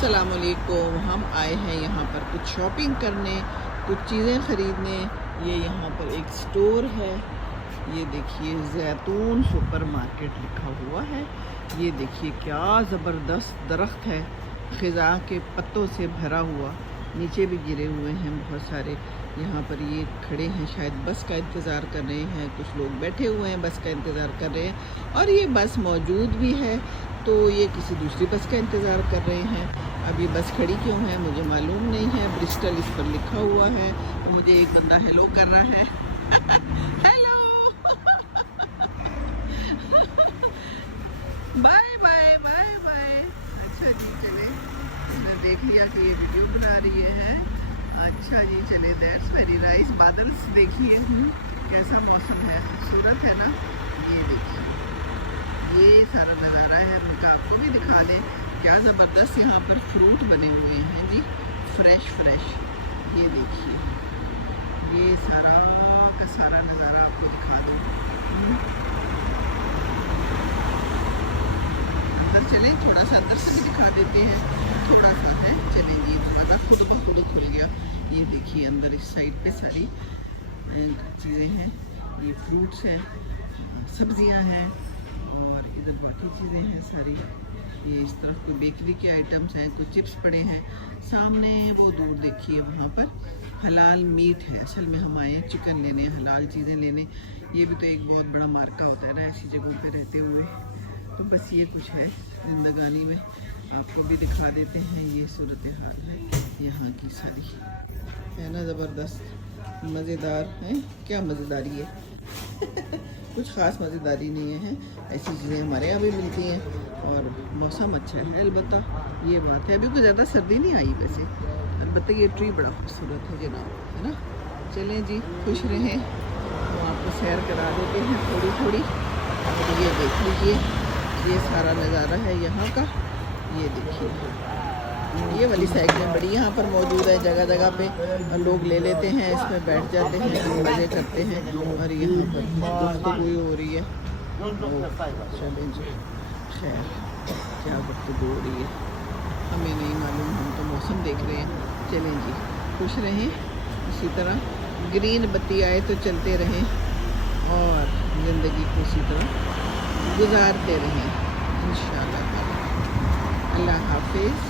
अस्सलामुअलैकुम। हम आए हैं यहाँ पर कुछ शॉपिंग करने, कुछ चीज़ें ख़रीदने। ये यहाँ पर एक स्टोर है, ये देखिए जैतून सुपरमार्केट लिखा हुआ है। ये देखिए क्या ज़बरदस्त दरख्त है, ख़िज़ा के पत्तों से भरा हुआ, नीचे भी गिरे हुए हैं बहुत सारे। यहाँ पर ये खड़े हैं, शायद बस का इंतज़ार कर रहे हैं। कुछ लोग बैठे हुए हैं, बस का इंतज़ार कर रहे हैं। और ये बस मौजूद भी है, तो ये किसी दूसरी बस का इंतज़ार कर रहे हैं। अब ये बस खड़ी क्यों है मुझे मालूम नहीं है। ब्रिस्टल इस पर लिखा हुआ है। तो मुझे एक बंदा हेलो कर रहा है hello bye bye bye bye. अच्छा जी, चले, मैंने देख लिया कि ये वीडियो बना रही है। अच्छा जी, चले, दैट्स वेरी नाइस। बादल देखिए कैसा मौसम है, खूबसूरत है ना। ये देखिए ये सारा नज़ारा है। मैं आपको भी दिखा लें, क्या ज़बरदस्त यहाँ पर फ्रूट बने हुए हैं जी, फ्रेश फ्रेश। ये देखिए ये सारा का सारा नज़ारा आपको दिखा दूँ। अंदर चलें, थोड़ा सा अंदर से भी दिखा देते हैं, थोड़ा सा है। चलें जी, पता खुद ब खुद खुल गया। ये देखिए अंदर इस साइड पे सारी चीज़ें हैं, ये फ्रूट्स हैं, सब्जियां हैं, और इधर बाकी चीज़ें हैं सारी। ये इस तरफ कोई बेकरी के आइटम्स हैं, कुछ चिप्स पड़े हैं। सामने वो दूर देखिए, वहाँ पर हलाल मीट है। असल में हम आए हैं चिकन लेने, हलाल चीज़ें लेने। ये भी तो एक बहुत बड़ा मार्का होता है ना ऐसी जगहों पे रहते हुए। तो बस ये कुछ है ज़िंदगानी में, आपको भी दिखा देते हैं। ये सूरत हाल है यहाँ की सारी, है ना ज़बरदस्त, मज़ेदार है। क्या मज़ेदारी है कुछ ख़ास मज़ेदारी नहीं है, ऐसी चीज़ें हमारे यहाँ भी मिलती हैं। और मौसम अच्छा है अलबत्ता, ये बात है। अभी कुछ ज़्यादा सर्दी नहीं आई वैसे, अलबत्ता ये ट्री बड़ा खूबसूरत है जनाब, है ना। चलें जी, खुश रहें। तो आपको सैर करा देते हैं थोड़ी थोड़ी। और ये देख लीजिए, ये सारा नज़ारा है यहाँ का। ये देखिए ये वाली साइकिलें बड़ी यहाँ पर मौजूद है, जगह जगह पे लोग ले लेते हैं, इसमें बैठ जाते हैं, मज़े करते हैं। और यहाँ पर गुफ्तगू हो रही है। चलें जी, खैर क्या गुफ्तगू हो रही है हमें नहीं मालूम, हम तो मौसम देख रहे हैं। चलें जी, खुश रहें, इसी तरह ग्रीन बत्ती आए तो चलते रहें, और ज़िंदगी को इसी तरह गुजारते रहें इंशाअल्लाह। अल्लाह हाफिज़।